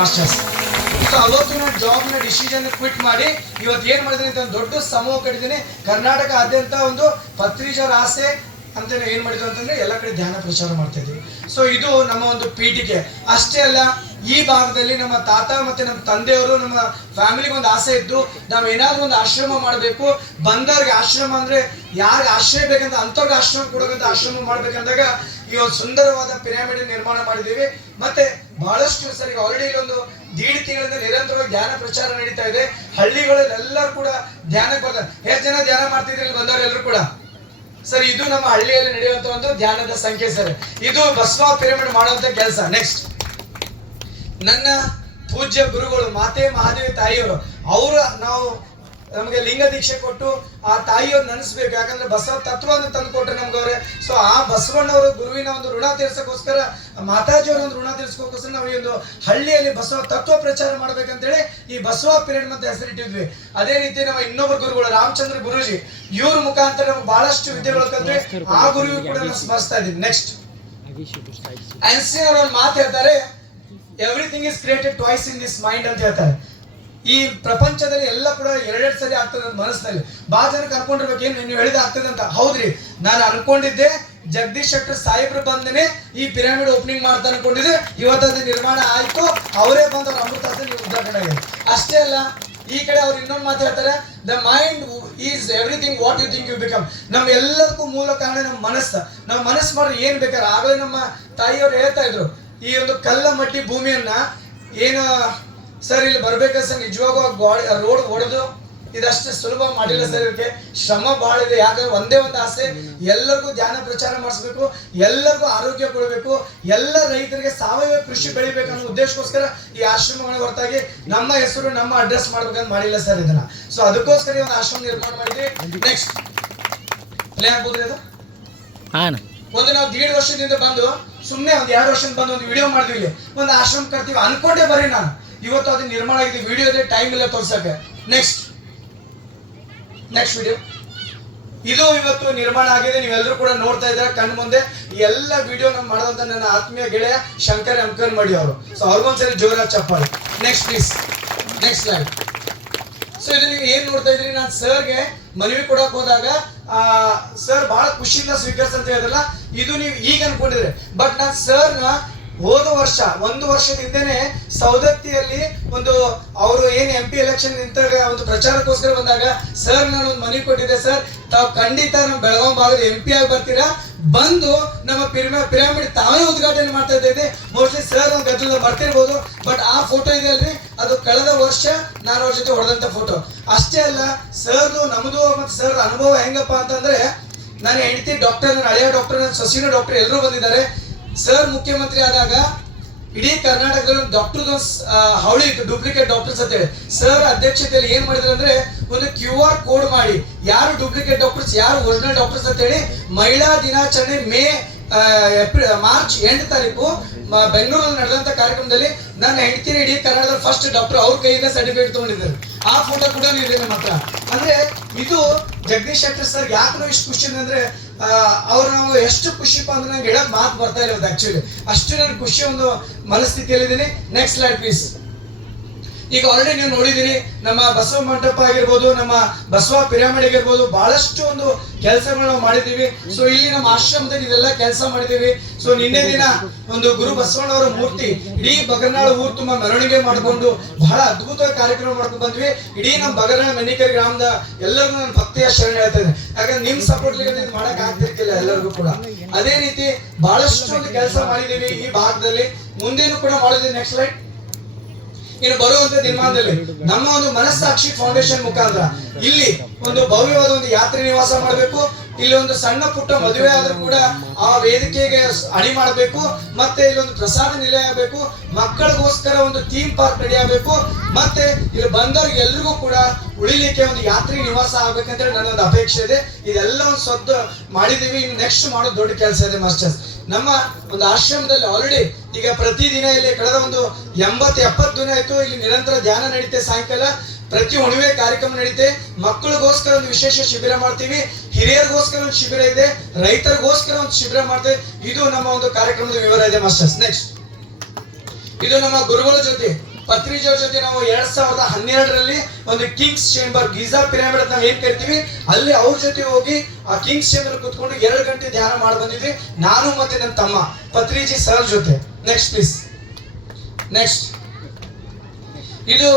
Masters. So ಅವತ್ತು ನಾನು ಜಾಬ್ನ decision quit ಮಾಡಿ ಇವತ್ತು ಏನು ಮಾಡಿದ್ದೀನಿ ಅಂತ ಒಂದು ದೊಡ್ಡ ಸಮೂಹ ಕಟ್ಟಿದ್ದೀನಿ. ಕರ್ನಾಟಕ ಒಂದು ಪತ್ರಿಜರ ಆಸೆ ಅಂತ ಏನು ಮಾಡಿದ್ವಿ ಅಂತಂದ್ರೆ ಎಲ್ಲ ಕಡೆ ಧ್ಯಾನ ಪ್ರಚಾರ ಮಾಡ್ತಾ ಇದ್ವಿ. ಸೊ ಇದು ನಮ್ಮ ಒಂದು ಪೀಠಿಕೆ. ಅಷ್ಟೇ ಅಲ್ಲ, ಈ ಭಾಗದಲ್ಲಿ ನಮ್ಮ ತಾತ ಮತ್ತೆ ನಮ್ಮ ತಂದೆಯವರು ನಮ್ಮ ಫ್ಯಾಮಿಲಿಗೆ ಒಂದು ಆಸೆ ಇದ್ದು ನಾವು ಏನಾದ್ರೂ ಒಂದು ಆಶ್ರಮ ಮಾಡಬೇಕು, ಬಂದವ್ರಿಗೆ ಆಶ್ರಮ ಅಂದ್ರೆ ಯಾರಿಗೆ ಆಶ್ರಯ ಬೇಕಂತ ಅಂಥವ್ರಿಗೆ ಆಶ್ರಮ ಕೊಡೋಕಂತ ಆಶ್ರಮ ಮಾಡ್ಬೇಕಂದಾಗ ಈ ಒಂದು ಸುಂದರವಾದ ಪಿರಾಮಿಡ್ ನಿರ್ಮಾಣ ಮಾಡಿದ್ದೀವಿ. ಮತ್ತೆ ಬಹಳಷ್ಟು ಸರಿ ಆಲ್ರೆಡಿ ಇಲ್ಲೊಂದು 1.5 ತಿಂಗಳಿಂದ ನಿರಂತರವಾಗಿ ಧ್ಯಾನ ಪ್ರಚಾರ ನಡೀತಾ ಇದೆ. ಹಳ್ಳಿಗಳಲ್ಲಿ ಎಲ್ಲರೂ ಕೂಡ ಧ್ಯಾನಕ್ಕೆ ಬರ್ತಾರೆ. ಎಷ್ಟು ಜನ ಧ್ಯಾನ ಮಾಡ್ತಿದ್ರಿ ಇಲ್ಲಿ ಬಂದವರು ಎಲ್ಲರೂ ಕೂಡ? ಸರ್, ಇದು ನಮ್ಮ ಹಳ್ಳಿಯಲ್ಲಿ ನಡೆಯುವಂತ ಒಂದು ಧ್ಯಾನದ ಸಂಖ್ಯೆ ಸರ್. ಇದು ಬಸವ ಪಿರಮಿಡ್ ಮಾಡುವಂತ ಕೆಲಸ. ನೆಕ್ಸ್ಟ್, ನನ್ನ ಪೂಜ್ಯ ಗುರುಗಳು ಮಾತೆ ಮಹಾದೇವಿ ತಾಯಿಯವರು, ನಾವು ನಮಗೆ ಲಿಂಗ ದೀಕ್ಷೆ ಕೊಟ್ಟು ಆ ತಾಯಿಯವ್ರು ನೆನೆಸ್ಬೇಕು. ಯಾಕಂದ್ರೆ ಬಸವ ತತ್ವವನ್ನು ತಂದು ಕೊಟ್ರೆ ನಮ್ಗೆ ಅವ್ರೆ. ಸೊ ಆ ಬಸವಣ್ಣವರು ಗುರುವಿನ ಒಂದು ಋಣ ತೀರ್ಸಕ್ಕೋಸ್ಕರ, ಮಾತಾಜಿಯವರ ಒಂದು ಋಣ ತೀರ್ಸ್ಕೋಸ್ಕರ ನಾವು ಈ ಒಂದು ಹಳ್ಳಿಯಲ್ಲಿ ಬಸವ ತತ್ವ ಪ್ರಚಾರ ಮಾಡ್ಬೇಕಂತೇಳಿ ಈ ಬಸವ ಪಿರಿಯಡ್ ಅಂತ ಹೆಸರಿಟ್ಟಿದ್ವಿ. ಅದೇ ರೀತಿ ನಮ್ಮ ಇನ್ನೊಬ್ಬರು ಗುರುಗಳು ರಾಮಚಂದ್ರ ಗುರುಜಿ, ಇವ್ರ ಮುಖಾಂತರ ನಮ್ಗೆ ಬಹಳಷ್ಟು ವಿದ್ಯೆಗಳು ಕಲ್ತ್ವಿ. ಆ ಗುರುವಿಗೂ ಕೂಡ ನಾವು ಸ್ಮರಿಸ್ತಾ ಇದ್ದೀವಿ. ನೆಕ್ಸ್ಟ್, ಐನ್ಸ್ಟೈನ್ ಅವರು ಒಂದು ಮಾತು ಹೇಳ್ತಾರೆ, everything is created twice in this mind ಅಂತ ಹೇಳ್ತಾರೆ. ಈ ಪ್ರಪಂಚದಲ್ಲಿ ಎಲ್ಲ ಕೂಡ ಎರಡೆರಡು ಸರಿ ಆಗ್ತದೆ ಅಂತ ಮನಸ್ಸಿನಲ್ಲಿ. ಬಹಳ ಜನ ಅನ್ಕೊಂಡಿರ್ಬೇಕು, ಏನು ನೀವು ಹೇಳಿದ ಆಗ್ತದೆ ಅಂತ. ಹೌದ್ರಿ, ನಾನು ಅನ್ಕೊಂಡಿದ್ದೆ ಜಗದೀಶ್ ಶೆಟ್ಟರ್ ಸಾಹೇಬ್ರು ಬಂದನೆ ಈ ಪಿರಾಮಿಡ್ ಓಪನಿಂಗ್ ಮಾಡ್ತಾ ಅನ್ಕೊಂಡಿದ್ದೆ. ಇವತ್ತದು ನಿರ್ಮಾಣ ಆಯ್ತು, ಅವರೇ ಬಂದು ಅವ್ರ ಅಮೃತಾಸನ ಉದ್ಘಾಟನೆ ಆಗಿದೆ. ಅಷ್ಟೇ ಅಲ್ಲ, ಈ ಕಡೆ ಅವ್ರು ಇನ್ನೊಂದು ಮಾತು ಹೇಳ್ತಾರೆ, the mind is everything what you think you become. ನಮ್ಮ ಎಲ್ಲದಕ್ಕೂ ಮೂಲ ಕಾರಣ ನಮ್ಮ ಮನಸ್ಸು. ನಾವು ಮನಸ್ಸು ಮಾಡಿದ್ರೆ ಏನ್ ಬೇಕಾದ್ರೆ. ಆಗಲೇ ನಮ್ಮ ತಾಯಿಯವರು ಹೇಳ್ತಾ ಇದ್ರು, ಈ ಒಂದು ಕಲ್ಲ ಮಟ್ಟಿ ಭೂಮಿಯನ್ನ ಏನು ಸರ್ ಇಲ್ಲಿ ಬರ್ಬೇಕಾದ್ರೆ ಸರ್ ನಿಜವಾಗೂ ರೋಡ್ ಹೊಡೆದು ಇದಷ್ಟು ಸುಲಭ ಮಾಡಿಲ್ಲ ಸರ್. ಇದಕ್ಕೆ ಶ್ರಮ ಬಹಳ ಇದೆ. ಯಾಕಂದ್ರೆ ಒಂದೇ ಒಂದು ಆಸೆ, ಎಲ್ಲರಿಗೂ ಧ್ಯಾನ ಪ್ರಚಾರ ಮಾಡಿಸ್ಬೇಕು, ಎಲ್ಲರಿಗೂ ಆರೋಗ್ಯ ಕೊಡಬೇಕು, ಎಲ್ಲ ರೈತರಿಗೆ ಸಾವಯವ ಕೃಷಿ ಬೆಳಿಬೇಕನ್ನೋ ಉದ್ದೇಶಕ್ಕೋಸ್ಕರ ಈ ಆಶ್ರಮಗಳ ಹೊರತಾಗಿ ನಮ್ಮ ಹೆಸರು ನಮ್ಮ ಅಡ್ರೆಸ್ ಮಾಡ್ಬೇಕಂತ ಮಾಡಿಲ್ಲ ಸರ್ ಇದನ್ನ. ಸೊ ಅದಕ್ಕೋಸ್ಕರ ಒಂದು ಆಶ್ರಮ ನಿರ್ಮಾಣ ಮಾಡಿದ್ವಿ. ನೆಕ್ಸ್ಟ್ ಪ್ಲೇ ಆಗ್ಬೋದ್ರಿ ಅದು. ಒಂದು ನಾವು 1.5 ವರ್ಷದಿಂದ ಬಂದು ಸುಮ್ಮನೆ ಒಂದು 2 ವರ್ಷದಿಂದ ಬಂದು ಒಂದು ವಿಡಿಯೋ ಮಾಡಿದ್ವಿ, ಇಲ್ಲಿ ಒಂದು ಆಶ್ರಮ ಕಟ್ತೀವಿ ಅನ್ಕೊಂಡೆ ಬರೀ ನಾನು. ಇವತ್ತು ಅದು ನಿರ್ಮಾಣ ಆಗಿದೆ. ವಿಡಿಯೋ ಇದೆ, ಟೈಮ್ ಇಲ್ಲ ತೋರ್ಸಕ್ಕೆ. ನೆಕ್ಸ್ಟ್ ವಿಡಿಯೋ ಇದು ಇವತ್ತು ನಿರ್ಮಾಣ ಆಗಿದೆ. ನೀವೆಲ್ಲರೂ ಕೂಡ ನೋಡ್ತಾ ಇದ್ದಾರೆ ಕಣ್ಣು ಮುಂದೆ. ಎಲ್ಲ ವಿಡಿಯೋ ನಾವು ಮಾಡೋದಂತ ನನ್ನ ಆತ್ಮೀಯ ಗೆಳೆಯ ಶಂಕರ್ ಅಂಕರ್ ಮಾಡಿ ಅವರು. ಸೊ ಅವ್ರಿಗೊಂದ್ಸರಿ ಜೋರಾಗಿ ಚಪ್ಪಾಳೆ. Next please, next slide. So ಇದು ನೀವು ಏನ್ ನೋಡ್ತಾ ಇದ್ರಿ, ನಾನು ಸರ್ಗೆ ಮನವಿ ಕೊಡಕ್ ಹೋದಾಗ ಸರ್ ಬಹಳ ಖುಷಿಯಿಂದ ಸ್ವೀಕರಿಸ ಅಂತ ಹೇಳಿದ್ರಲ್ಲ, ಇದು ನೀವು ಈಗ ಅನ್ಕೊಂಡಿದ್ರೆ. ಬಟ್ ನಾನು ಸರ್ನ ಹೋದ ವರ್ಷ 1 ವರ್ಷದ ಹಿಂದೆನೆ ಸೌದತ್ತಿಯಲ್ಲಿ ಒಂದು ಅವರು ಏನು MP ಎಲೆಕ್ಷನ್ ನಿಂತಾಗ ಒಂದು ಪ್ರಚಾರಕ್ಕೋಸ್ಕರ ಬಂದಾಗ ಸರ್ ನಾನು ಒಂದು ಮನವಿ ಕೊಟ್ಟಿದ್ದೆ, ಸರ್ ತಾವು ಖಂಡಿತ ನಮ್ಮ ಬೆಳಗಾವಿ ಭಾಗದ MP ಆಗಿ ಬರ್ತೀರಾ, ಬಂದು ನಮ್ಮ ಪಿರಾಮಿಡ್ ತಾವೇ ಉದ್ಘಾಟನೆ ಮಾಡ್ತಾ ಇದ್ದೇವೆ. ಮೋಸ್ಟ್ಲಿ ಸರ್ ಒಂದು ಗದ್ದಲ ಬರ್ತಿರ್ಬೋದು. ಬಟ್ ಆ ಫೋಟೋ ಇದೆ ಅಲ್ರಿ, ಅದು ಕಳೆದ ವರ್ಷ ನಾನು ಅವ್ರ ಜೊತೆ ಹೊಡೆದಂತ ಫೋಟೋ. ಅಷ್ಟೇ ಅಲ್ಲ, ಸರ್ದು ನಮ್ದು ಮತ್ತು ಸರ್ ಅನುಭವ ಹೆಂಗಪ್ಪ ಅಂತಂದ್ರೆ, ನಾನು ಹೆಂಡತಿ ಡಾಕ್ಟರ್, ನನ್ನ ಹಳೆಯ ಡಾಕ್ಟರ್, ನನ್ನ ಸೊಸಿನ ಡಾಕ್ಟರ್ ಎಲ್ಲರೂ ಬಂದಿದ್ದಾರೆ. ಸರ್ ಮುಖ್ಯಮಂತ್ರಿ ಆದಾಗ ಇಡೀ ಕರ್ನಾಟಕದಲ್ಲಿ ಒಂದು ಡಾಕ್ಟರ್ ಹಾವಳಿ ಇತ್ತು, ಡೂಪ್ಲಿಕೇಟ್ ಡಾಕ್ಟರ್ಸ್ ಅಂತ ಹೇಳಿ. ಸರ್ ಅಧ್ಯಕ್ಷತೆಯಲ್ಲಿ ಏನ್ ಮಾಡಿದ್ರು ಅಂದ್ರೆ, ಒಂದು QR ಕೋಡ್ ಮಾಡಿ ಯಾರು ಡೂಪ್ಲಿಕೇಟ್ ಡಾಕ್ಟರ್ಸ್ ಯಾರು ಒರಿಜಿನಲ್ ಡಾಕ್ಟರ್ಸ್ ಅಂತ ಹೇಳಿ ಮಹಿಳಾ ದಿನಾಚರಣೆ ಮಾರ್ಚ್ 8 ತಾರೀಕು ಬೆಂಗಳೂರಲ್ಲಿ ನಡೆದಂತ ಕಾರ್ಯಕ್ರಮದಲ್ಲಿ ನನ್ನ ಹೆಂಡತಿನ ಇಡೀ ಕರ್ನಾಟಕದ ಫಸ್ಟ್ ಡಾಕ್ಟರ್ ಅವ್ರ ಕೈಯಿಂದ ಸರ್ಟಿಫಿಕೇಟ್ ತಗೊಂಡಿದ್ದಾರೆ. ಆ ಫೋಟೋ ಕೂಡ ಇದೆ ನಮ್ಮ ಹತ್ರ. ಅಂದ್ರೆ ಇದು ಜಗದೀಶ್ ಶೆಟ್ಟರ್ ಸರ್ ಯಾಕೆ ನಾವು ಇಷ್ಟು ಖುಷಿ ಅಂದ್ರೆ, ಅವ್ರು ನಾವು ಎಷ್ಟು ಖುಷಿಪ್ಪ ಅಂದ್ರೆ ನಂಗೆ ಹೇಳಕ್ ಮಾತು ಬರ್ತಾ ಇಲ್ಲ ಆಕ್ಚುಲಿ. ಅಷ್ಟು ನಾನು ಖುಷಿ ಒಂದು ಮನಸ್ಥಿತಿಯಲ್ಲಿದ್ದೀನಿ. Next slide please. ಈಗ ಆಲ್ರೆಡಿ ನೀವು ನೋಡಿದಿರಿ, ನಮ್ಮ ಬಸವ ಮಂಟಪ ಆಗಿರ್ಬೋದು, ನಮ್ಮ ಬಸವ ಪಿರಾಮಿಡ್ ಆಗಿರ್ಬೋದು, ಬಹಳಷ್ಟು ಒಂದು ಕೆಲಸಗಳು ನಾವು ಮಾಡಿದ್ದೀವಿ. ಸೊ ಇಲ್ಲಿ ನಮ್ಮ ಆಶ್ರಮದಲ್ಲಿ ಇದೆಲ್ಲ ಕೆಲಸ ಮಾಡಿದ್ದೀವಿ. ಸೊ ನಿನ್ನೆ ದಿನ ಒಂದು ಗುರು ಬಸವಣ್ಣವರ ಮೂರ್ತಿ ಇಡೀ ಬಗರ್ನಾಳ ಊರು ತುಂಬ ಮೆರವಣಿಗೆ ಮಾಡಿಕೊಂಡು ಬಹಳ ಅದ್ಭುತವಾಗಿ ಕಾರ್ಯಕ್ರಮ ಮಾಡ್ಕೊಂಡು ಬಂದ್ವಿ. ಇಡೀ ನಮ್ಮ ಬಗರ್ನಾಳ ಮೆನಿಕೇರಿ ಗ್ರಾಮದ ಎಲ್ಲರಿಗೂ ನಾನು ಭಕ್ತಿಯ ಶರಣ ಹೇಳ್ತಾ ಇದ್ದೇನೆ. ಯಾಕಂದ್ರೆ ನಿಮ್ ಸಪೋರ್ಟ್ ಇದು ಮಾಡಕ್ ಆಗ್ತಿರ್ಕಿಲ್ಲ ಎಲ್ಲರಿಗೂ ಕೂಡ. ಅದೇ ರೀತಿ ಬಹಳಷ್ಟು ಒಂದು ಕೆಲಸ ಮಾಡಿದ್ದೀವಿ ಈ ಭಾಗದಲ್ಲಿ, ಮುಂದೇನು ಕೂಡ ಮಾಡಿದ್ದೀವಿ. Next slide. ಇನ್ನು ಬರುವಂತ ದಿನಮಾನದಲ್ಲಿ ನಮ್ಮ ಒಂದು ಮನಸ್ಸಾಕ್ಷಿ ಫೌಂಡೇಶನ್ ಮುಖಾಂತರ ಇಲ್ಲಿ ಒಂದು ಭವ್ಯವಾದ ಒಂದು ಯಾತ್ರೆ ನಿವಾಸ ಮಾಡಬೇಕು. ಇಲ್ಲಿ ಒಂದು ಸಣ್ಣ ಪುಟ್ಟ ಮದುವೆ ಆದ್ರೂ ಕೂಡ ಆ ವೇದಿಕೆಗೆ ಅಡಿ ಮಾಡಬೇಕು. ಮತ್ತೆ ಇಲ್ಲೊಂದು ಪ್ರಸಾದ ನಿಲಯ ಆಗಬೇಕು, ಮಕ್ಕಳಿಗೋಸ್ಕರ ಒಂದು ಥೀಮ್ ಪಾರ್ಕ್ ರೆಡಿ ಆಗಬೇಕು. ಮತ್ತೆ ಇಲ್ಲಿ ಬಂದವ್ರಿಗೆ ಎಲ್ರಿಗೂ ಕೂಡ ಉಳಿಲಿಕ್ಕೆ ಒಂದು ಯಾತ್ರಿ ನಿವಾಸ ಆಗ್ಬೇಕಂತ ನನ್ನ ಒಂದು ಅಪೇಕ್ಷೆ ಇದೆ. ಇದೆಲ್ಲ ಒಂದು ಸದ್ದು ಮಾಡಿದೀವಿ. ಇನ್ನು ನೆಕ್ಸ್ಟ್ ಮಾಡೋದು ದೊಡ್ಡ ಕೆಲಸ ಇದೆ ಮಾಸ್ಟರ್ಸ್. ನಮ್ಮ ಒಂದು ಆಶ್ರಮದಲ್ಲಿ ಆಲ್ರೆಡಿ ಈಗ ಪ್ರತಿದಿನ ಇಲ್ಲಿ ಕಳೆದ ಒಂದು 80-70 ದಿನ ಆಯ್ತು ಇಲ್ಲಿ ನಿರಂತರ ಧ್ಯಾನ ನಡೀತೆ. ಸಾಯಂಕಾಲ ಪ್ರತಿ ಹುಣ್ಣಿಮೆ ಕಾರ್ಯಕ್ರಮ ನಡೀತೆ. ಮಕ್ಕಳಿಗೋಸ್ಕರ ಒಂದು ವಿಶೇಷ ಶಿಬಿರ ಮಾಡ್ತೀವಿ, ಹಿರಿಯರಿಗೋಸ್ಕರ ಒಂದು ಶಿಬಿರ ಇದೆ, ರೈತರಿಗೋಸ್ಕರ ಒಂದು ಶಿಬಿರ ಮಾಡ್ತೇವೆ. ಇದು ನಮ್ಮ ಒಂದು ಕಾರ್ಯಕ್ರಮದ ವಿವರ ಇದೆ ಮಾಸ್ಟರ್ಸ್. ನೆಕ್ಸ್ಟ್ ಇದು ನಮ್ಮ ಗುರುಗಳ ಜೊತೆ ಪತ್ರಿಜಿಯವ್ರ ಜೊತೆ ನಾವು 2012ರಲ್ಲಿ ಒಂದು ಕಿಂಗ್ಸ್ ಚೇಂಬರ್ ಗೀಜಾ ಪಿರಮಿಡ್ ಅಂತ ನಾವು ಏನ್ ಕರಿತೀವಿ ಅಲ್ಲಿ ಅವ್ರ ಜೊತೆ ಹೋಗಿ ಆ ಕಿಂಗ್ಸ್ ಚೇಂಬರ್ ಕುತ್ಕೊಂಡು 2 ಗಂಟೆ ಧ್ಯಾನ ಮಾಡಿ ಬಂದಿದ್ವಿ, ನಾನು ಮತ್ತೆ ನನ್ನ ತಮ್ಮ ಪತ್ರಿಜಿ ಸರ್ ಜೊತೆ. Next please. ನೆಕ್ಸ್ಟ್ ಇದು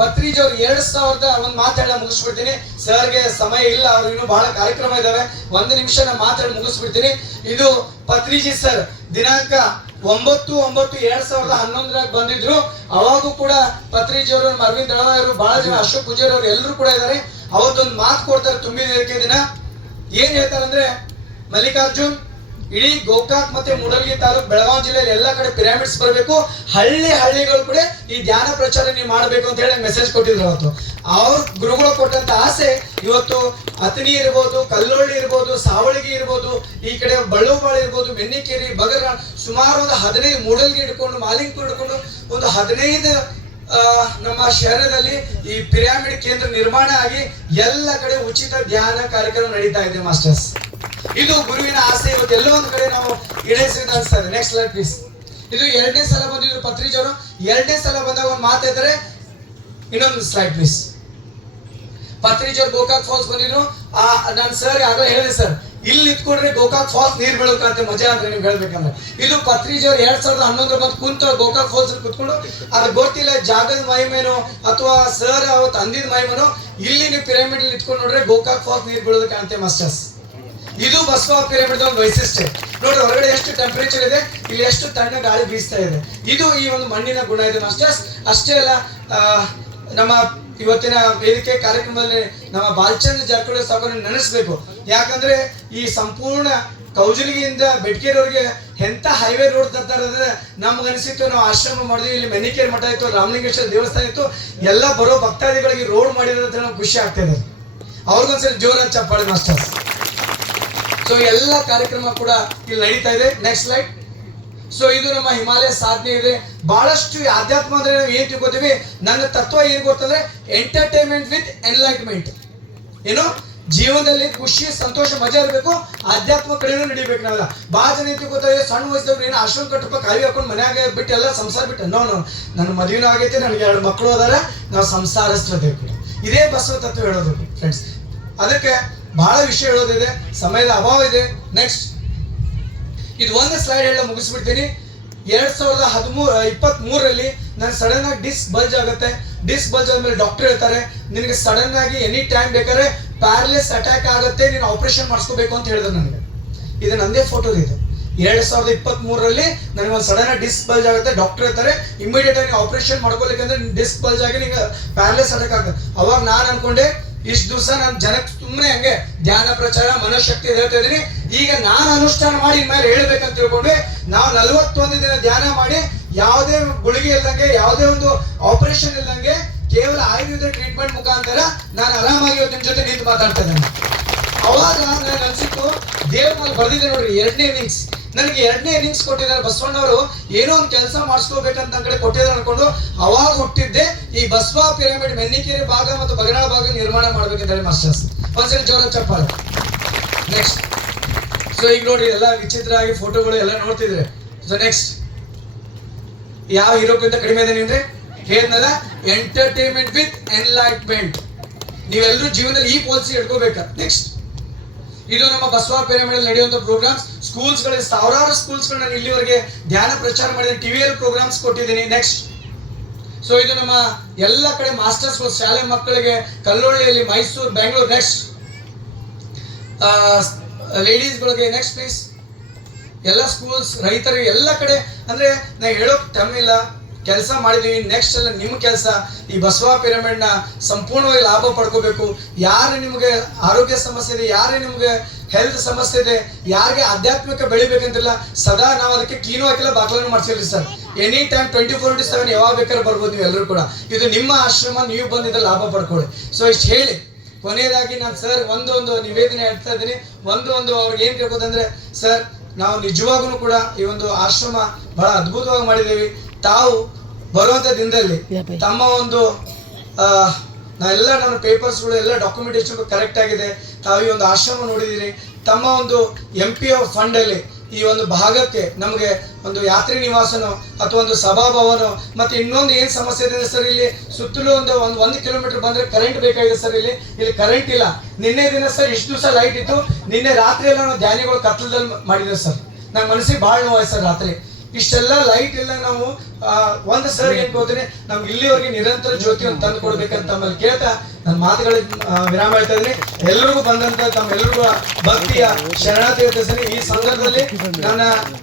ಪತ್ರಿಜಿ ಅವ್ರು 2000 ಒಂದು ಮಾತಾಡ ಮುಗಿಸ್ಬಿಡ್ತೀನಿ. ಸರ್ಗೆ ಸಮಯ ಇಲ್ಲ, ಅವ್ರು ಇನ್ನೂ ಬಹಳ ಕಾರ್ಯಕ್ರಮ ಇದಾವೆ. 1 ನಿಮಿಷ ನಾನು ಮಾತಾಡಿ ಮುಗಿಸ್ಬಿಡ್ತೀನಿ. ಇದು ಪತ್ರಿಜಿ ಸರ್ ದಿನಾಂಕ 9/9/2011 ಬಂದಿದ್ರು. ಅವಾಗೂ ಕೂಡ ಪತ್ರಿಜಿ ಅವರು, ಅರವಿಂದ್ ದಳವಾಯರು, ಬಹಳ ಜನ, ಅಶೋಕ್ ಪೂಜಾರಿ ಅವರು ಎಲ್ಲರೂ ಕೂಡ ಇದ್ದಾರೆ. ಅವತ್ತೊಂದು ಮಾತು ಕೊಡ್ತಾರೆ ತುಂಬಿದ ದಿನ. ಏನ್ ಹೇಳ್ತಾರಂದ್ರೆ, ಮಲ್ಲಿಕಾರ್ಜುನ್ ಇಡೀ ಗೋಕಾಕ್ ಮತ್ತೆ ಮೂಡಲಗಿ ತಾಲೂಕು ಬೆಳಗಾವಿ ಜಿಲ್ಲೆಯಲ್ಲಿ ಎಲ್ಲ ಕಡೆ ಪಿರಾಮಿಡ್ಸ್ ಬರಬೇಕು, ಹಳ್ಳಿಗಳು ಕೂಡ ಈ ಧ್ಯಾನ ಪ್ರಚಾರ ನೀವು ಮಾಡಬೇಕು ಅಂತ ಹೇಳಿ ಮೆಸೇಜ್ ಕೊಟ್ಟಿದ್ರು. ಅವತ್ತು ಅವ್ರ ಗುರುಗಳು ಕೊಟ್ಟಂತ ಆಸೆ ಇವತ್ತು ಅತನಿ ಇರ್ಬೋದು, ಕಲ್ಲೊಳ್ಳಿ ಇರ್ಬೋದು, ಸಾವಳಗಿ ಇರ್ಬೋದು, ಈ ಕಡೆ ಬಳ್ಳೂಬಾಳು ಇರ್ಬೋದು, ಮೆನ್ನಿಕೇರಿ, ಬಗರ, ಸುಮಾರು ಒಂದು 15 ಮೂಡಲ್ಗಿ ಹಿಡ್ಕೊಂಡು ಮಾಲಿಂಗ್ಪುರ್ ಹಿಡ್ಕೊಂಡು ಒಂದು 15 ನಮ್ಮ ಶಹರದಲ್ಲಿ ಈ ಪಿರಾಮಿಡ್ ಕೇಂದ್ರ ನಿರ್ಮಾಣ ಆಗಿ ಎಲ್ಲ ಕಡೆ ಉಚಿತ ಧ್ಯಾನ ಕಾರ್ಯಕ್ರಮ ನಡೀತಾ ಇದೆ ಮಾಸ್ಟರ್ಸ್. ಇದು ಗುರುವಿನ ಆಸೆ ಇವತ್ತು ಎಲ್ಲೋ ಒಂದು ಕಡೆ ನಾವು ಈಡೇರಿಸಿದ ಅನಿಸ್ತಾ ಇದೆ. Next slide please. ಇದು 2ನೇ ಸಲ ಬಂದಿದ್ರು ಪತ್ರಿಜಿ ಅವರು. 2ನೇ ಸಲ ಬಂದಾಗ ಒಂದು ಮಾತಾಡ್ತಾರೆ. ಇನ್ನೊಂದು ಸ್ಲೈಡ್ ಪ್ಲೀಸ್. ಪತ್ರಿಜಿ ಅವರು ಗೋಕಾಕ್ ಫಾಲ್ಸ್ ಬಂದಿದ್ರು. ನಾನು ಸರ್ ಆಗಲೇ ಹೇಳಿದೆ, ಸರ್ ಇಲ್ಲಿ ನಿಂತ್ಕೊಂಡ್ರೆ ಗೋಕಾಕ್ ಫಾಲ್ಸ್ ನೀರ್ ಬೀಳೋಕಂತ ಮಜಾ ಅಂದ್ರೆ ನೀವು ಹೇಳ್ಬೇಕಂದ್ರೆ. ಇದು ಪತ್ರಿಜಿ ಅವರು 2011 ಬಂದು ಕುಂತ ಗೋಕಾಕ್ ಫಾಲ್ಸ್ ಕುತ್ಕೊಂಡು, ಅದು ಗೊತ್ತಿಲ್ಲ ಜಾಗದ ಮಹಿಮೇನೋ ಅಥವಾ ಸರ್ ಅವತ್ತು ಅಂದಿದ ಮಹಿಮೇನೋ, ಇಲ್ಲಿ ನೀವು ಪಿರಮಿಡ್ ನಿಂತ್ಕೊಂಡು ನೋಡ್ರೆ ಗೋಕಾಕ್ ಫಾಲ್ಸ್ ನೀರ್ ಬೀಳೋದು ಕಾಣುತ್ತೆ ಮಾಸ್ಟರ್ಸ್. ಇದು ಬಸವ ಪಿರಮಿಡ್ ಒಂದು ವೈಶಿಷ್ಟ್ಯ ನೋಡ್ರಿ. ಹೊರಗಡೆ ಎಷ್ಟು ಟೆಂಪರೇಚರ್ ಇದೆ, ಇಲ್ಲಿ ಎಷ್ಟು ತಣ್ಣ ಗಾಳಿ ಬೀಸ್ತಾ ಇದೆ. ಇದು ಈ ಒಂದು ಮಣ್ಣಿನ ಗುಣ ಇದೆ ಮಾಸ್ಟರ್ಸ್. ಅಷ್ಟೇ ಅಲ್ಲ, ನಮ್ಮ ಇವತ್ತಿನ ವೇದಿಕೆ ಕಾರ್ಯಕ್ರಮದಲ್ಲಿ ನಮ್ಮ ಬಾಲಚಂದ್ರ ಜಾರಕಿಹೊಳಿ ಸಾಹೇಬರನ್ನು ನೆನೆಸ್ಬೇಕು. ಯಾಕಂದ್ರೆ ಈ ಸಂಪೂರ್ಣ ಕೌಜಲಗಿಯಿಂದ ಬೆಟ್ಕೇರಿವರೆಗೆ ಎಂತ ಹೈವೇ ರೋಡ್ ತರ್ತಾರೆ. ನಮ್ಗೆ ಅನಿಸಿತ್ತು, ನಾವು ಆಶ್ರಮ ಮಾಡಿದ್ವಿ, ಇಲ್ಲಿ ಮೆನಿಕೇರಿ ಮಠ ಇತ್ತು, ರಾಮಲಿಂಗೇಶ್ವರ ದೇವಸ್ಥಾನ ಇತ್ತು, ಎಲ್ಲ ಬರೋ ಭಕ್ತಾದಿಗಳಿಗೆ ರೋಡ್ ಮಾಡಿರೋದ್ರ ನಮ್ಗೆ ಖುಷಿ ಆಗ್ತಾ ಇದೆ. ಅವ್ರಿಗೊಂದ್ಸರಿ ಜೋರಾಗಿ ಚಪ್ಪಾಳೆ ಮಾಸ್ಟರ್ಸ್. ಸೊ ಎಲ್ಲ ಕಾರ್ಯಕ್ರಮ ಕೂಡ ಇಲ್ಲಿ ನಡೀತಾ ಇದೆ. Next slide. ಸೊ ಇದು ನಮ್ಮ ಹಿಮಾಲಯ ಸಾಧನೆ ಇದೆ. ಬಹಳಷ್ಟು ಆಧ್ಯಾತ್ಮ ಅಂದ್ರೆ ನಾವು ಏನ್ ತಿಳ್ಕೊತೀವಿ, ನನ್ನ ತತ್ವ ಏನ್ ಗೊತ್ತಂದ್ರೆ ಎಂಟರ್ಟೈನ್ಮೆಂಟ್ ವಿತ್ ಎನ್ಲೈಟ್ಮೆಂಟ್. ಏನು ಜೀವನದಲ್ಲಿ ಖುಷಿ, ಸಂತೋಷ, ಮಜಾ ಇರಬೇಕು, ಆಧ್ಯಾತ್ಮ ಕಡೆನೂ ನಡಿಬೇಕು. ನಾವೆಲ್ಲ ಬಹಳ ಜನ ಏನ್ ತಿಳ್ಕೊತಾರೆ, ಸಣ್ಣ ವಯಸ್ಸದವ್ರು ಏನು ಆಶ್ರಮ ಕಟ್ಟಪ್ಪ, ಕಾಯಿ ಹಾಕೊಂಡು ಮನ್ಯಾಗ ಬಿಟ್ಟು ಎಲ್ಲ ಸಂಸಾರ ಬಿಟ್ಟು. ನೋ, ನನ್ನ ಮದುವೆನೂ ಆಗೈತೆ, ನನಗೆ 2 ಮಕ್ಕಳು ಅದಾರ, ನಾವು ಸಂಸಾರಸ್ಥರದೇವು ಕೂಡ. ಇದೇ ಬಸವ ತತ್ವ ಹೇಳೋದು ಫ್ರೆಂಡ್ಸ್. ಅದಕ್ಕೆ ಬಹಳ ವಿಷಯ ಹೇಳೋದಿದೆ, ಸಮಯದ ಅಭಾವ ಇದೆ. ನೆಕ್ಸ್ಟ್ ಇದು ಒಂದು ಸ್ಲೈಡ್ ಹೇಳ ಮುಗಿಸ್ಬಿಡ್ತೀನಿ. 2023ರಲ್ಲಿ ನಾನು ಸಡನ್ ಆಗಿ ಡಿಸ್ಕ್ ಬಲ್ಜ್ ಆಗುತ್ತೆ. ಡಿಸ್ಕ್ ಬಲ್ಜ್ ಆದ್ಮೇಲೆ ಡಾಕ್ಟರ್ ಹೇಳ್ತಾರೆ, ನಿನಗೆ ಸಡನ್ ಆಗಿ ಎನಿ ಟೈಮ್ ಬೇಕಾದ್ರೆ ಪ್ಯಾರಲಿಸ್ ಅಟ್ಯಾಕ್ ಆಗುತ್ತೆ, ನೀನು ಆಪರೇಷನ್ ಮಾಡಿಸ್ಕೋಬೇಕು ಅಂತ ಹೇಳಿದ್ರು ನನಗೆ. ಇದು ನಂದೇ ಫೋಟೋ ಇದೆ. 2023ರಲ್ಲಿ ನನಗೆ ಒಂದು ಸಡನ್ ಆಗಿ ಡಿಸ್ಕ್ ಬಲ್ಜ್ ಆಗುತ್ತೆ, ಡಾಕ್ಟರ್ ಹೇಳ್ತಾರೆ ಇಮಿಡಿಯೇಟ್ ಆಗಿ ಆಪರೇಷನ್ ಮಾಡ್ಕೋಬೇಕಂದ್ರೆ ಡಿಸ್ಕ್ ಬಲ್ಜ್ ಆಗಿ ನಿಂಗೆ ಪ್ಯಾರಲಿಸ್ ಅಟ್ಯಾಕ್ ಆಗುತ್ತೆ. ಅವಾಗ ನಾನು ಅನ್ಕೊಂಡೆ, ಇಷ್ಟು ದಿವಸ ನಾನು ಜನಕ್ಕೆ ಸುಮ್ಮನೆ ಹಂಗೆ ಧ್ಯಾನ ಪ್ರಚಾರ ಮನೋಶಕ್ತಿ ಹೇಳ್ತಾ ಇದ್ದೀನಿ, ಈಗ ನಾನು ಅನುಷ್ಠಾನ ಮಾಡಿ ಇನ್ಮೇಲೆ ಹೇಳ್ಬೇಕಂತ ತಿಳ್ಕೊಂಡೆ. ನಾವು 41 ದಿನ ಧ್ಯಾನ ಮಾಡಿ ಯಾವುದೇ ಗುಳಿಗೆ ಇಲ್ದಂಗೆ, ಯಾವುದೇ ಒಂದು ಆಪರೇಷನ್ ಇಲ್ದಂಗೆ, ಕೇವಲ ಆಯುರ್ವೇದ ಟ್ರೀಟ್ಮೆಂಟ್ ಮುಖಾಂತರ ನಾನು ಆರಾಮಾಗಿ ನಿಮ್ಮ ಜೊತೆ ನಿಂತು ಮಾತಾಡ್ತಾ ಇದ್ದೇನೆ. ಅವಾಗ ನನಗೆ ಅನ್ಸಿತ್ತು, ದೇವ್ರ ಮೇಲೆ ಬರ್ದಿದೆ ನೋಡ್ರಿ 2ನೇ ಇನ್ನಿಂಗ್ಸ್. ನನಗೆ 2ನೇ ಇನ್ನಿಂಗ್ಸ್ ಕೊಟ್ಟಿದ್ದಾರೆ ಬಸವಣ್ಣವರು, ಏನೋ ಒಂದು ಕೆಲಸ ಮಾಡಿಸ್ಕೋಬೇಕಂತ ಕಡೆ ಕೊಟ್ಟಿದ್ದಾರೆ ಅನ್ಕೊಂಡು ಅವಾಗ ಹುಟ್ಟಿದ್ದೆ ಈ ಬಸವ ಪಿರಮಿಡ್ ಮೆನ್ನಿಕೇರಿ ಭಾಗ ಮತ್ತು ಬಗನಾಳ ಭಾಗ ನಿರ್ಮಾಣ ಮಾಡ್ಬೇಕಂತ ಮಾಸ್ಟರ್ಸ್. ಒಂದ್ಸರಿ ಜೋರ ಚಪ್ಪಾಳೆ. ನೆಕ್ಸ್ಟ್. ಸೊ ಈಗ ನೋಡ್ರಿ ಎಲ್ಲ ವಿಚಿತ್ರ ಆಗಿ ಫೋಟೋಗಳು ಎಲ್ಲ ನೋಡ್ತಿದ್ರೆ. ಸೊ ನೆಕ್ಸ್ಟ್ ಯಾವ ಹೀರೋಕ್ಕಿಂತ ಕಡಿಮೆ ಇದೆ ನಿಮ್ಗೆ ಹೇಳಿದ್ನಲ್ಲ, ಎಂಟರ್ಟೈನ್ಮೆಂಟ್ ವಿತ್ ಎನ್ಲೈಟ್ಮೆಂಟ್. ನೀವೆಲ್ಲರೂ ಜೀವನದಲ್ಲಿ ಈ ಪಾಲಿಸಿ ಹಿಡ್ಕೋಬೇಕ. ನೆಕ್ಸ್ಟ್ ಇದು ನಮ್ಮ ಬಸವ ಪಿರಮಿಡ್ ನಡೆಯುವಂತ ಪ್ರೋಗ್ರಾಮ್ಸ್. ಸ್ಕೂಲ್ಸ್ಗಳಲ್ಲಿ ಸಾವಿರಾರು ಸ್ಕೂಲ್ಸ್ಗಳು ನಾನು ಇಲ್ಲಿವರೆಗೆ ಧ್ಯಾನ ಪ್ರಚಾರ ಮಾಡಿದ್ದೀನಿ, ಟಿವಿಯಲ್ಲಿ ಪ್ರೋಗ್ರಾಮ್ಸ್ ಕೊಟ್ಟಿದ್ದೀನಿ. ನೆಕ್ಸ್ಟ್. ಸೊ ಇದು ನಮ್ಮ ಎಲ್ಲ ಕಡೆ ಮಾಸ್ಟರ್ಸ್ಗಳು, ಶಾಲೆ ಮಕ್ಕಳಿಗೆ ಕಲ್ಲೊಳ್ಳಿಯಲ್ಲಿ, ಮೈಸೂರು, ಬೆಂಗಳೂರು. ನೆಕ್ಸ್ಟ್ ಲೇಡೀಸ್ಗಳಿಗೆ. Next please. ಎಲ್ಲ ಸ್ಕೂಲ್ಸ್, ರೈತರಿಗೆ ಎಲ್ಲ ಕಡೆ. ಅಂದ್ರೆ ನಾ ಹೇಳೋಕ್ ತಮ್ಮಿಲ್ಲ, ಕೆಲಸ ಮಾಡಿದೀವಿ. ನೆಕ್ಸ್ಟ್ ಎಲ್ಲ ನಿಮ್ಮ ಕೆಲಸ ಈ ಬಸವ ಪಿರಮಿಡ್ ನ ಸಂಪೂರ್ಣವಾಗಿ ಲಾಭ ಪಡ್ಕೋಬೇಕು. ಯಾರು ನಿಮಗೆ ಆರೋಗ್ಯ ಸಮಸ್ಯೆ ಇದೆ, ಯಾರೇ ನಿಮಗೆ ಹೆಲ್ತ್ ಸಮಸ್ಯೆ ಇದೆ, ಯಾರಿಗೆ ಆಧ್ಯಾತ್ಮಿಕ ಬೆಳಿಬೇಕಂತಿಲ್ಲ, ಸದಾ ನಾವು ಅದಕ್ಕೆ ಕೀನು ಹಾಕಿಲ್ಲ, ಬಾಗ್ಲನ್ನು ಮಾಡ್ಸಿರ್ಲಿ ಸರ್. ಎನಿ ಟೈಮ್ 24/7 ಯಾವಾಗ ಬೇಕಾದ್ರೆ ಬರ್ಬೋದು ನೀವು ಎಲ್ಲರೂ ಕೂಡ. ಇದು ನಿಮ್ಮ ಆಶ್ರಮ, ನೀವು ಬಂದಿದ್ದ ಲಾಭ ಪಡ್ಕೊಳ್ಳಿ. ಸೊ ಇಷ್ಟು ಹೇಳಿ ಕೊನೆಯದಾಗಿ ನಾನು ಸರ್ ಒಂದು ನಿವೇದನೆ ಹೇಳ್ತಾ ಇದ್ದೀನಿ. ಒಂದು ಅವ್ರಿಗೆ ಏನ್ ಕೇಳ್ಬೋದಂದ್ರೆ, ಸರ್ ನಾವು ನಿಜವಾಗೂ ಕೂಡ ಈ ಒಂದು ಆಶ್ರಮ ಬಹಳ ಅದ್ಭುತವಾಗಿ ಮಾಡಿದ್ದೀವಿ. ತಾವು ಬರುವಂತ ದಿನದಲ್ಲಿ ತಮ್ಮ ಒಂದು ನಾವೆಲ್ಲ ನನ್ನ ಪೇಪರ್ಸ್ಗಳು ಎಲ್ಲ ಡಾಕ್ಯುಮೆಂಟೇಶನ್ ಕರೆಕ್ಟ್ ಆಗಿದೆ. ತಾವು ಈ ಒಂದು ಆಶ್ರಮ ನೋಡಿದ್ದೀರಿ. ತಮ್ಮ ಒಂದು MPO ಫಂಡ್ ಅಲ್ಲಿ ಈ ಒಂದು ಭಾಗಕ್ಕೆ ನಮಗೆ ಒಂದು ಯಾತ್ರಿ ನಿವಾಸನೋ ಅಥವಾ ಒಂದು ಸಭಾಭವನೋ ಮತ್ತೆ ಇನ್ನೊಂದು ಏನು ಸಮಸ್ಯೆ ಇದೆ ಸರ್, ಇಲ್ಲಿ ಸುತ್ತಲೂ ಒಂದು ಕಿಲೋಮೀಟರ್ ಬಂದ್ರೆ ಕರೆಂಟ್ ಬೇಕಾಗಿದೆ ಸರ್. ಇಲ್ಲಿ ಕರೆಂಟ್ ಇಲ್ಲ. ನಿನ್ನೆ ದಿನ ಸರ್ ಇಷ್ಟು ದಿವಸ ಲೈಟ್ ಇತ್ತು, ನಿನ್ನೆ ರಾತ್ರಿ ಎಲ್ಲ ನಾವು ಧ್ಯಾನಿಗಳು ಕತ್ಲದಲ್ಲಿ ಮಾಡಿದ್ವಿ ಸರ್. ನನ್ನ ಮನಸ್ಸಿಗೆ ಭಾಳ ನೋವಾಯ್ತು ಸರ್ ರಾತ್ರಿ. ಇಷ್ಟೆಲ್ಲ ಲೈಟ್ ಎಲ್ಲ ನಾವು ಒಂದು ಸರ್ ಏನ್ ಹೋದ್ರೆ ನಮ್ಗೆ ಇಲ್ಲಿವರೆಗೆ ನಿರಂತರ ಜ್ಯೋತಿಯನ್ನು ತಂದು ಕೊಡ್ಬೇಕಂತ ತಮ್ಮಲ್ಲಿ ಕೇಳ್ತಾ ನನ್ನ ಮಾತುಗಳಿಗೆ ವಿರಾಮ ಹೇಳ್ತಾ ಇದ್ದೀನಿ. ಎಲ್ರಿಗೂ ಬಂದಂತ ತಮ್ಮೆಲ್ಲರಿಗೂ ಭಕ್ತಿಯ ಶರಣಾರ್ಥಿ ಹೇಳ್ತೀನಿ. ಈ ಸಂದರ್ಭದಲ್ಲಿ ನನ್ನ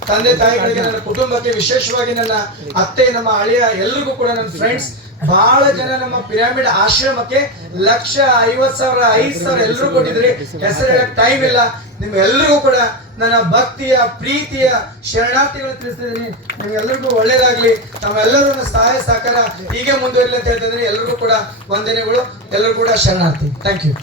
ತಂದೆ ತಾಯಿಗಳಿಗೆ, ನನ್ನ ಕುಟುಂಬಕ್ಕೆ, ವಿಶೇಷವಾಗಿ ನನ್ನ ಅತ್ತೆ, ನಮ್ಮ ಅಳಿಯ, ಎಲ್ರಿಗೂ ಕೂಡ ನನ್ನ ಫ್ರೆಂಡ್ಸ್ ಬಹಳ ಜನ ನಮ್ಮ ಪಿರಾಮಿಡ್ ಆಶ್ರಮಕ್ಕೆ 1,50,000 5,000 ಎಲ್ಲರೂ ಕೊಟ್ಟಿದ್ರಿ. ಹೆಸರು ಹೇಳಕ್ ಟೈಮ್ ಇಲ್ಲ. ನಿಮ್ ಎಲ್ರಿಗೂ ಕೂಡ ನನ್ನ ಭಕ್ತಿಯ ಪ್ರೀತಿಯ ಶರಣಾರ್ಥಿಗಳು ತಿಳಿಸ್ತಿದ್ದೀನಿ. ನಿಮ್ಗೆಲ್ಲರಿಗೂ ಒಳ್ಳೇದಾಗ್ಲಿ. ತಮ್ಮೆಲ್ಲರೂ ನನ್ನ ಸಹಾಯ ಸಹಕಾರ ಹೀಗೆ ಮುಂದುವರಿಲಿ ಅಂತ ಹೇಳ್ತಿದ್ದೀನಿ. ಎಲ್ರಿಗೂ ಕೂಡ ವಂದನೆಗಳು. ಎಲ್ಲರೂ ಕೂಡ ಶರಣಾರ್ಥಿ. Thank you.